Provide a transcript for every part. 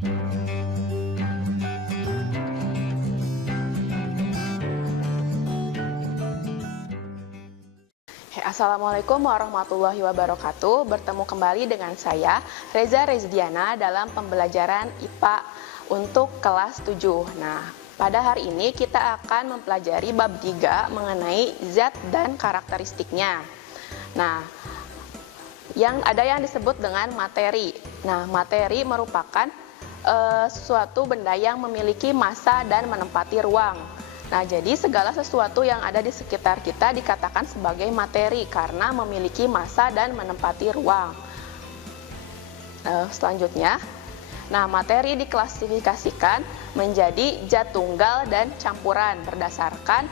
Assalamualaikum warahmatullahi wabarakatuh. Bertemu kembali dengan saya, Reza Rezdiana, dalam pembelajaran IPA untuk kelas 7. Nah, pada hari ini kita akan mempelajari bab 3 mengenai zat dan karakteristiknya. Nah, yang disebut dengan materi. Nah, materi merupakan suatu benda yang memiliki massa dan menempati ruang. Nah, jadi segala sesuatu yang ada di sekitar kita dikatakan sebagai materi karena memiliki massa dan menempati ruang. Selanjutnya, materi diklasifikasikan menjadi zat tunggal dan campuran berdasarkan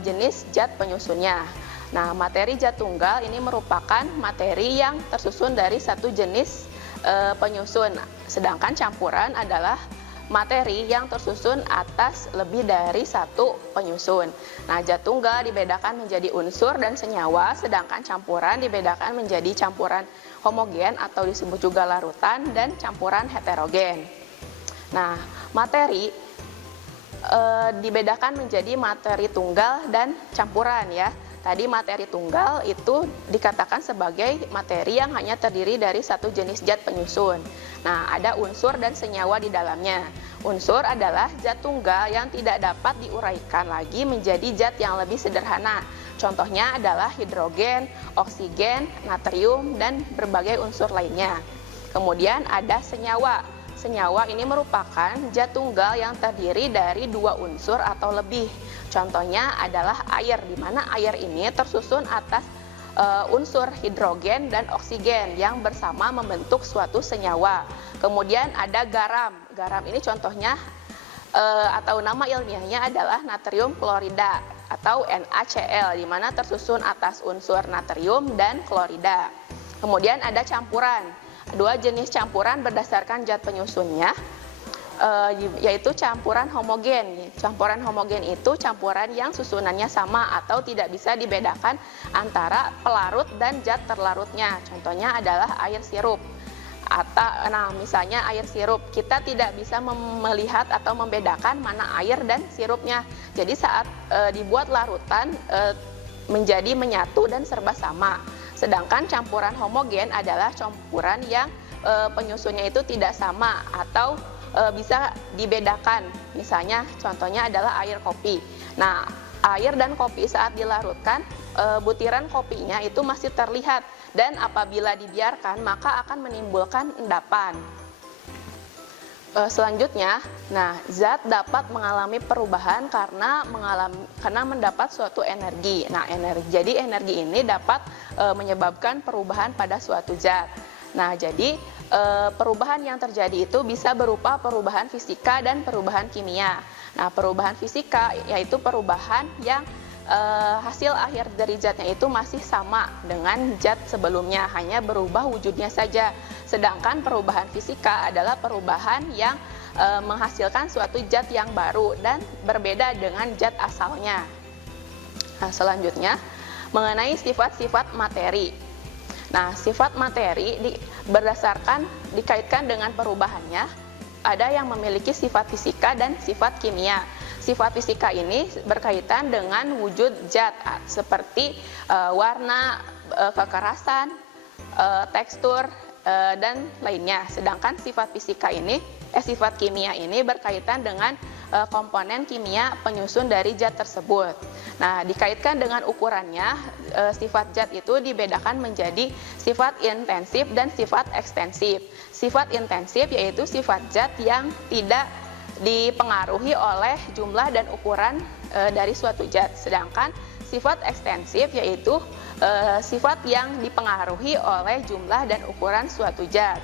jenis zat penyusunnya. Nah, materi zat tunggal ini merupakan materi yang tersusun dari satu jenis penyusun, sedangkan campuran adalah materi yang tersusun atas lebih dari satu penyusun. Nah, zat tunggal dibedakan menjadi unsur dan senyawa, sedangkan campuran dibedakan menjadi campuran homogen atau disebut juga larutan dan campuran heterogen. Nah, materi dibedakan menjadi materi tunggal dan campuran ya. Tadi materi tunggal itu dikatakan sebagai materi yang hanya terdiri dari satu jenis zat penyusun. Nah, ada unsur dan senyawa di dalamnya. Unsur adalah zat tunggal yang tidak dapat diuraikan lagi menjadi zat yang lebih sederhana. Contohnya adalah hidrogen, oksigen, natrium, dan berbagai unsur lainnya. Kemudian ada senyawa. Senyawa ini merupakan zat tunggal yang terdiri dari dua unsur atau lebih. Contohnya adalah air, di mana air ini tersusun atas unsur hidrogen dan oksigen yang bersama membentuk suatu senyawa. Kemudian ada garam. Garam ini contohnya atau nama ilmiahnya adalah natrium klorida atau NaCl, di mana tersusun atas unsur natrium dan klorida. Kemudian ada campuran. Dua jenis campuran berdasarkan zat penyusunnya, yaitu campuran homogen. Campuran homogen itu campuran yang susunannya sama atau tidak bisa dibedakan antara pelarut dan zat terlarutnya. Contohnya adalah air sirup. Misalnya air sirup, kita tidak bisa melihat atau membedakan mana air dan sirupnya. Jadi saat dibuat larutan menjadi menyatu dan serba sama. Sedangkan campuran homogen adalah campuran yang penyusunnya itu tidak sama atau bisa dibedakan. Misalnya contohnya adalah air kopi. Nah, air dan kopi saat dilarutkan, butiran kopinya itu masih terlihat dan apabila dibiarkan maka akan menimbulkan endapan. Selanjutnya, zat dapat mengalami perubahan karena mendapat suatu energi. Nah, jadi energi ini dapat menyebabkan perubahan pada suatu zat. Nah, jadi perubahan yang terjadi itu bisa berupa perubahan fisika dan perubahan kimia. Nah, perubahan fisika yaitu perubahan yang hasil akhir dari zatnya itu masih sama dengan zat sebelumnya, hanya berubah wujudnya saja. Sedangkan perubahan fisika adalah perubahan yang menghasilkan suatu zat yang baru dan berbeda dengan zat asalnya. Nah, selanjutnya mengenai sifat-sifat materi. Nah, sifat materi dikaitkan dengan perubahannya. Ada yang memiliki sifat fisika dan sifat kimia. Sifat fisika ini berkaitan dengan wujud zat seperti warna, kekerasan, tekstur, dan lainnya. Sedangkan sifat kimia ini berkaitan dengan komponen kimia penyusun dari zat tersebut. Nah, dikaitkan dengan ukurannya, sifat zat itu dibedakan menjadi sifat intensif dan sifat ekstensif. Sifat intensif yaitu sifat zat yang tidak dipengaruhi oleh jumlah dan ukuran dari suatu zat. Sedangkan sifat ekstensif yaitu sifat yang dipengaruhi oleh jumlah dan ukuran suatu zat.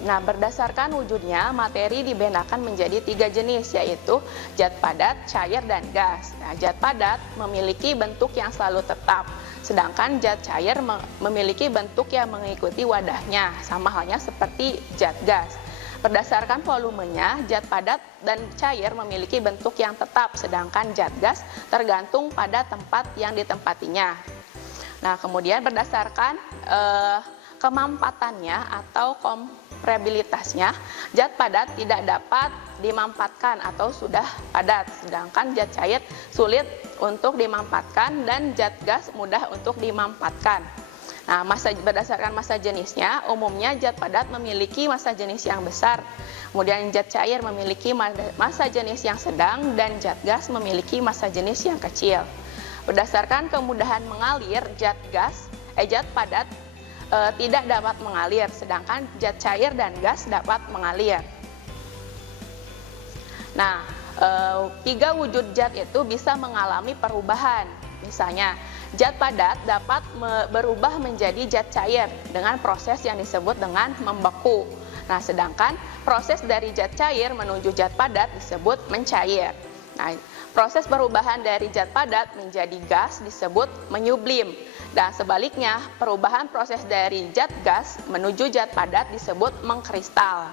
Berdasarkan wujudnya, materi dibedakan menjadi 3 jenis, yaitu zat padat, cair, dan gas. Nah, zat padat memiliki bentuk yang selalu tetap, sedangkan zat cair memiliki bentuk yang mengikuti wadahnya, sama halnya seperti zat gas. Berdasarkan volumenya, zat padat dan cair memiliki bentuk yang tetap, sedangkan zat gas tergantung pada tempat yang ditempatinya. Nah, kemudian berdasarkan kemampatannya atau impermeabilitasnya, zat padat tidak dapat dimampatkan atau sudah padat, sedangkan zat cair sulit untuk dimampatkan dan zat gas mudah untuk dimampatkan. Nah, berdasarkan massa jenisnya, umumnya zat padat memiliki massa jenis yang besar, kemudian zat cair memiliki massa jenis yang sedang, dan zat gas memiliki massa jenis yang kecil. Berdasarkan kemudahan mengalir, zat padat tidak dapat mengalir, sedangkan zat cair dan gas dapat mengalir. Nah, 3 wujud zat itu bisa mengalami perubahan. Misalnya, zat padat dapat berubah menjadi zat cair dengan proses yang disebut dengan membeku. Nah, sedangkan proses dari zat cair menuju zat padat disebut mencair. Nah, proses perubahan dari zat padat menjadi gas disebut menyublim. Dan sebaliknya, perubahan proses dari zat gas menuju zat padat disebut mengkristal.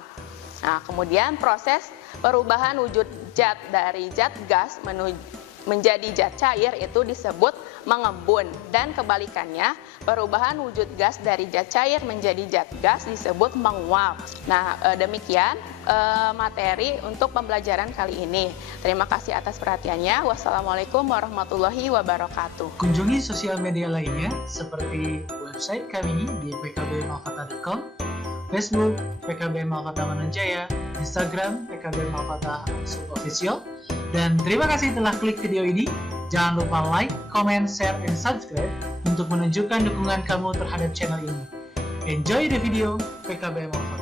Nah, kemudian proses perubahan wujud zat dari zat gas menjadi zat cair itu disebut mengembun, dan kebalikannya, perubahan wujud gas dari zat cair menjadi zat gas disebut menguap. Nah, demikian materi untuk pembelajaran kali ini. Terima kasih atas perhatiannya. Wassalamualaikum warahmatullahi wabarakatuh. Kunjungi sosial media lainnya seperti website kami di pkbmalkata.com, Facebook PKB Malkata Mananjaya, Instagram PKB Malkata _official. Dan terima kasih telah klik video ini. Jangan lupa like, comment, share, and subscribe untuk menunjukkan dukungan kamu terhadap channel ini. Enjoy the video, PKB Malkata.